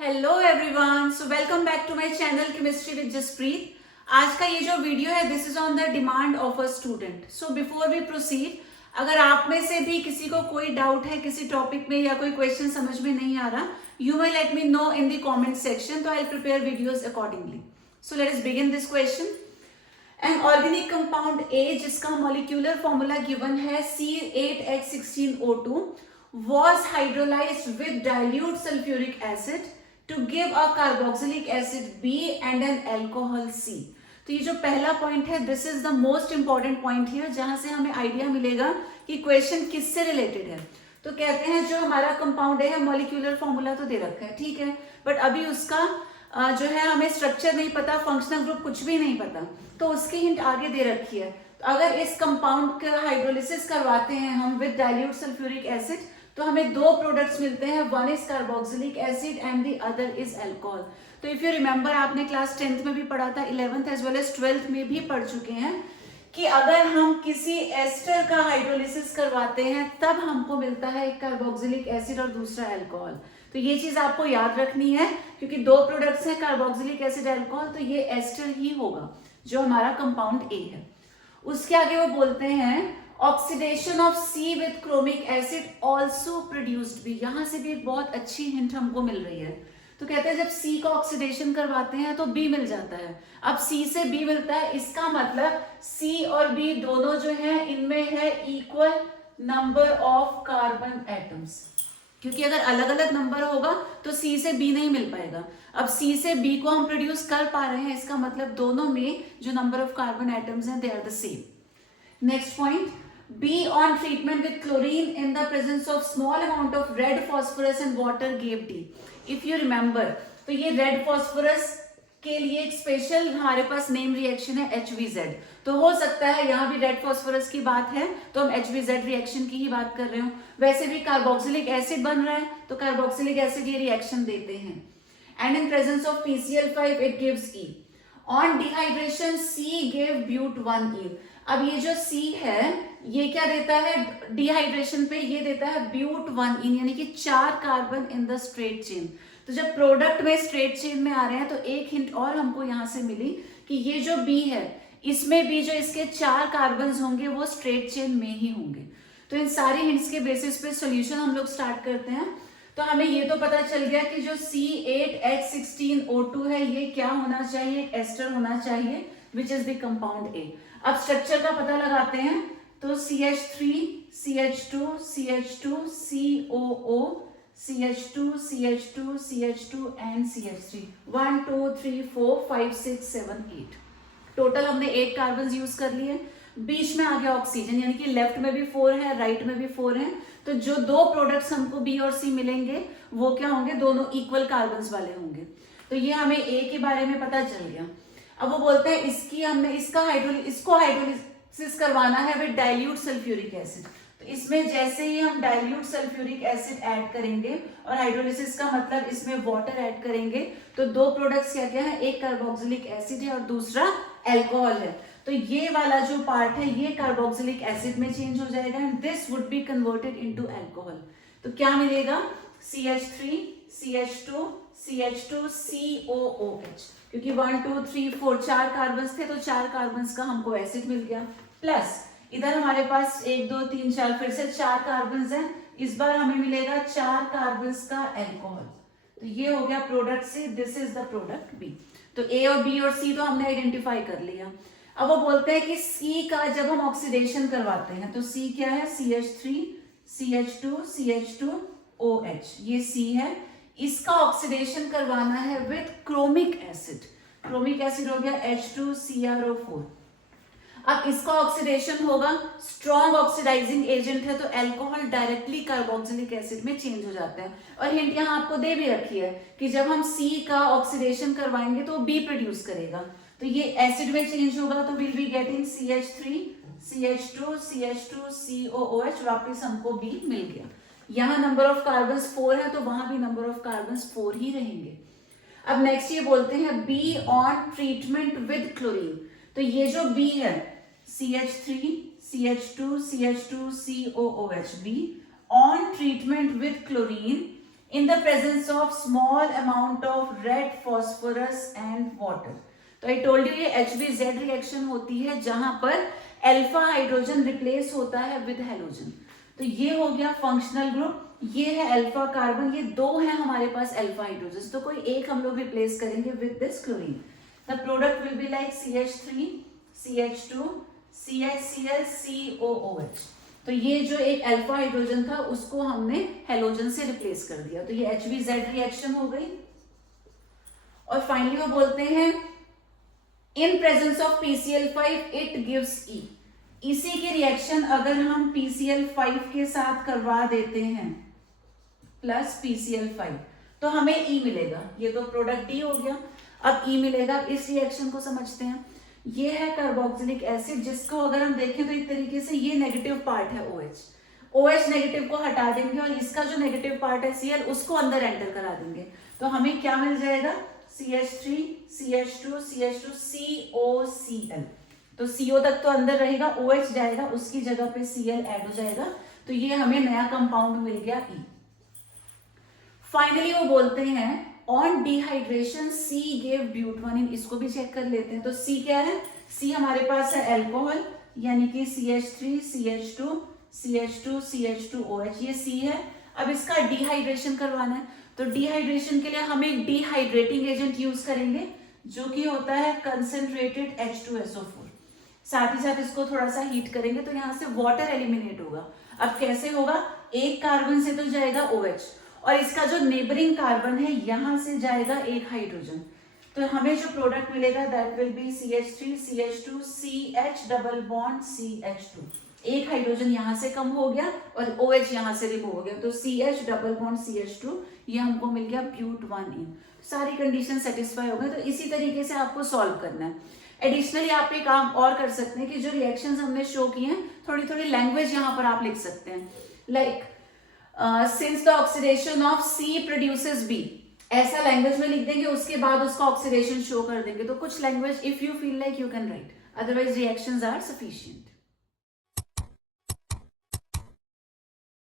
Hello everyone, so welcome back to my channel chemistry with Jaspreet. आज का ये जो वीडियो है this is on the demand of a student. So before we proceed, अगर आप में से भी किसी को कोई डाउट है किसी टॉपिक में या कोई क्वेश्चन समझ में नहीं आ रहा, you may let me know in the comment section, तो I will prepare videos accordingly. So let us begin this question. An organic compound A जिसका मॉलिक्यूलर फॉर्मूला गिवन है C8H16O2 was hydrolyzed with dilute sulfuric acid to give a carboxylic acid B and an alcohol C। तो ये जो पहला point है this is the most important point here, जहां से हमें आइडिया मिलेगा कि क्वेश्चन किससे रिलेटेड है। तो कहते हैं जो हमारा कंपाउंड है मॉलिक्यूलर फॉर्मूला तो दे रखा है, ठीक है, बट अभी उसका जो है हमें स्ट्रक्चर नहीं पता, फंक्शनल ग्रुप कुछ भी नहीं पता, तो उसकी हिंट आगे दे रखी है। तो अगर इस कंपाउंड का हाइड्रोलिसिस करवाते हैं हम विद डाइल्यूट सल्फ्यूरिक एसिड तो हमें दो प्रोडक्ट्स मिलते हैं, one is carboxylic acid and the other is alcohol. तो इफ यू रिमेंबर आपने क्लास 10th में भी पढ़ा था, 11th as well as 12th में भी पढ़ चुके हैं कि अगर हम किसी एस्टर का हाइड्रोलिसिस करवाते हैं तब हमको मिलता है एक कार्बोक्सिलिक एसिड और दूसरा अल्कोहल। तो ये चीज आपको याद रखनी है क्योंकि दो प्रोडक्ट्स हैं कार्बोक्सिलिक एसिड अल्कोहल, तो ये एस्टर ही होगा जो हमारा कंपाउंड ए है। उसके आगे वो बोलते हैं oxidation of c with chromic acid also produced b. यहां से भी एक बहुत अच्छी हिंट हमको मिल रही है। तो कहते हैं जब सी का ऑक्सीडेशन करवाते हैं तो बी मिल जाता है। अब सी से बी मिलता है, इसका मतलब सी और बी दोनों जो है इनमें है equal number of carbon atoms, क्योंकि अगर अलग अलग नंबर होगा तो सी से बी नहीं मिल पाएगा। अब सी से बी को हम प्रोड्यूस कर पा रहे हैं, इसका मतलब दोनों में जो नंबर ऑफ कार्बन एटम्स हैं they are the same. Next point, B on treatment with chlorine in the presence of small amount of red phosphorus and water gave D। If you remember, तो ये red phosphorus के लिए एक special हमारे पास name reaction है HVZ। तो हो सकता है यहाँ भी रेड फॉस्फोरस की बात है तो हम HVZ रिएक्शन की ही बात कर रहे हो। वैसे भी कार्बोक्सिलिक एसिड बन रहा है तो कार्बोक्सिलिक एसिड ये रिएक्शन देते हैं। And in presence of PCl5 it gives E। On dehydration C give but 1E। अब ये जो C है ये क्या देता है डिहाइड्रेशन पे, ये देता है ब्यूट 1E, यानी कि 4 carbon in the straight chain. तो जब प्रोडक्ट में स्ट्रेट चेन में आ रहे हैं तो एक हिंट और हमको यहां से मिली कि ये जो B है इसमें भी जो इसके 4 कार्बन होंगे वो स्ट्रेट चेन में ही होंगे। तो इन सारी हिंट्स के बेसिस पे सोल्यूशन हम लोग स्टार्ट करते हैं। तो हमें ये तो पता चल गया कि जो C8H16O2 है ये क्या होना चाहिए, एक एस्टर होना चाहिए which is the compound A. अब स्ट्रक्चर का पता लगाते हैं तो CH3 CH2 CH2 COO CH2 CH2 CH2 and CH3 1 2 3 4 5 6 7 8 total हमने 8 कार्बन यूज कर लिए। बीच में आ गया ऑक्सीजन, यानी कि लेफ्ट में भी 4 है राइट में भी 4 है। तो जो दो प्रोडक्ट्स हमको बी और सी मिलेंगे वो क्या होंगे, दोनों इक्वल कार्बन वाले होंगे। तो ये हमें ए के बारे में पता चल गया। अब वो बोलते हैं इसकी हमने इसको हाइड्रोलिसिस करवाना है विद डाइल्यूट सल्फ्यूरिक एसिड। तो इसमें जैसे ही हम डाइल्यूट सल्फ्यूरिक एसिड ऐड करेंगे और हाइड्रोलिसिस का मतलब इसमें वाटर ऐड करेंगे तो दो प्रोडक्ट्स क्या क्या है, एक कार्बोक्सिलिक एसिड है और दूसरा अल्कोहल है। तो ये वाला जो पार्ट है ये कार्बोक्सिलिक एसिड में चेंज हो जाएगा and this would be converted into alcohol. तो क्या मिलेगा, CH3 CH2 CH2 COOH, क्योंकि 1 2 3 4 4 कार्बन थे तो 4 कार्बन का हमको एसिड मिल गया। प्लस इधर हमारे पास 1 2 3 4 फिर से 4 कार्बन हैं, इस बार हमें मिलेगा 4 कार्बन का अल्कोहल। तो ये हो गया प्रोडक्ट से, this is the product b. तो ए और बी और सी तो हमने आइडेंटिफाई कर लिया। अब वो बोलते हैं कि सी का जब हम ऑक्सीडेशन करवाते हैं तो सी क्या है, CH3 CH2 CH2OH, ये सी है। इसका ऑक्सीडेशन करवाना है with chromic acid. Chromic acid हो गया H2CrO4। अब इसका ऑक्सीडेशन होगा, स्ट्रॉन्ग ऑक्सीडाइजिंग एजेंट है तो अल्कोहल डायरेक्टली कार्बोक्सिलिक एसिड में चेंज हो जाता है। और हिंट यहाँ आपको दे भी रखी है कि जब हम सी का ऑक्सीडेशन करवाएंगे तो बी प्रोड्यूस करेगा, तो ये एसिड में चेंज होगा तो will be getting CH3 CH2 CH2 COOH, वापस हमको बी मिल गया। यहाँ नंबर ऑफ कार्बन 4 है तो वहां भी नंबर ऑफ कार्बन 4 ही रहेंगे। अब नेक्स्ट ये बोलते हैं be on treatment with chlorine. तो ये जो बी है CH3 CH2 CH2 COOH, be on treatment with chlorine in the presence of small amount of red phosphorus and water. तो आई टोल्ड यू ये HBZ रिएक्शन होती है जहां पर अल्फा हाइड्रोजन रिप्लेस होता है विद हेलोजन। तो ये हो गया फंक्शनल ग्रुप, ये है अल्फा कार्बन, ये दो है हमारे पास अल्फा हाइड्रोजन, तो कोई एक हम लोग रिप्लेस करेंगे with this chlorine. The product will be like CH3 CH2 CHCl COOH। तो ये जो एक अल्फा हाइड्रोजन था उसको हमने हेलोजन से रिप्लेस कर दिया, तो ये HBZ रिएक्शन हो गई। और फाइनली वो बोलते हैं इन presence of PCl5 it gives E। इसी की रिएक्शन अगर हम PCl5 के साथ करवा देते हैं प्लस PCl5 तो हमें E मिलेगा। ये तो प्रोडक्ट D हो गया, अब E मिलेगा। इस रिएक्शन को समझते हैं। ये है कार्बोक्सिलिक एसिड, जिसको अगर हम देखें तो एक तरीके से ये नेगेटिव पार्ट है OH नेगेटिव को हटा देंगे और इसका जो नेगेटिव पार्ट है Cl उसको अंदर एंटर करा देंगे, तो हमें क्या मिल जाएगा CH3 CH2 CH2 COCl। तो CO तक तो अंदर रहेगा, OH जाएगा, उसकी जगह पे Cl ऐड हो जाएगा, तो ये हमें नया कंपाउंड मिल गया E। फाइनली वो बोलते हैं ऑन डिहाइड्रेशन C गेव ब्यूटानिन। इसको भी चेक कर लेते हैं। तो C क्या है? C हमारे पास है अल्कोहल, यानी कि CH3 CH2 CH2 CH2OH, ये C है। अब इसका डिहाइड्रेशन करवाना है, तो डिहाइड्रेशन के लिए हम एक डिहाइड्रेटिंग एजेंट यूज करेंगे जो कि होता है कंसेंट्रेटेड H2SO4। साथ ही साथ इसको थोड़ा सा हीट करेंगे तो यहाँ से वाटर एलिमिनेट होगा। अब कैसे होगा? एक कार्बन से तो जाएगा OH और इसका जो नेबरिंग कार्बन है यहां से जाएगा एक हाइड्रोजन, तो हमें जो प्रोडक्ट मिलेगा that will be CH3 CH2 CH double bond CH2। एक हाइड्रोजन यहां से कम हो गया और OH यहां से रिमूव हो गया, तो CH डबल बॉन्ड CH2 ये हमको मिल गया ब्यूट1इन। सारी कंडीशन सेटिस्फाई हो गए। तो इसी तरीके से आपको सॉल्व करना है। एडिशनली आप एक काम और कर सकते हैं कि जो रिएक्शंस हमने शो किए हैं थोड़ी थोड़ी लैंग्वेज यहाँ पर आप लिख सकते हैं, like since the oxidation of C produces B, ऐसा लैंग्वेज में लिख देंगे, उसके बाद उसका ऑक्सीडेशन शो कर देंगे। तो कुछ language if you feel like you can write, otherwise reactions are sufficient.